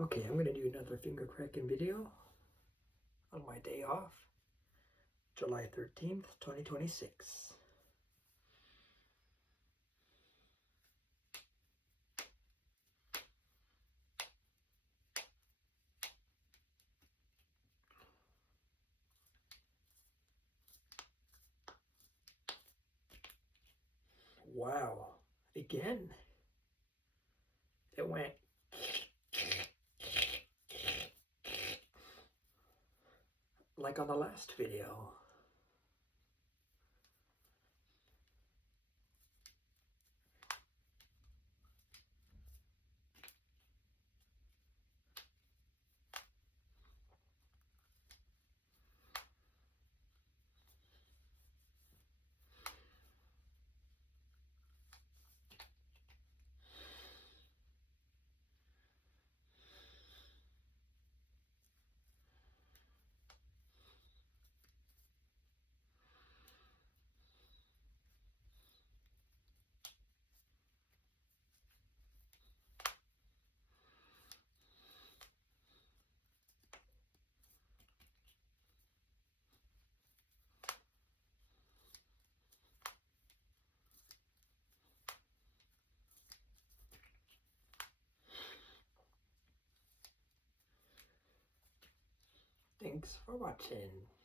Okay, I'm going to do another finger cracking video on my day off, July 13th, 2026. Wow, again, it went like on the last video. Thanks for watching.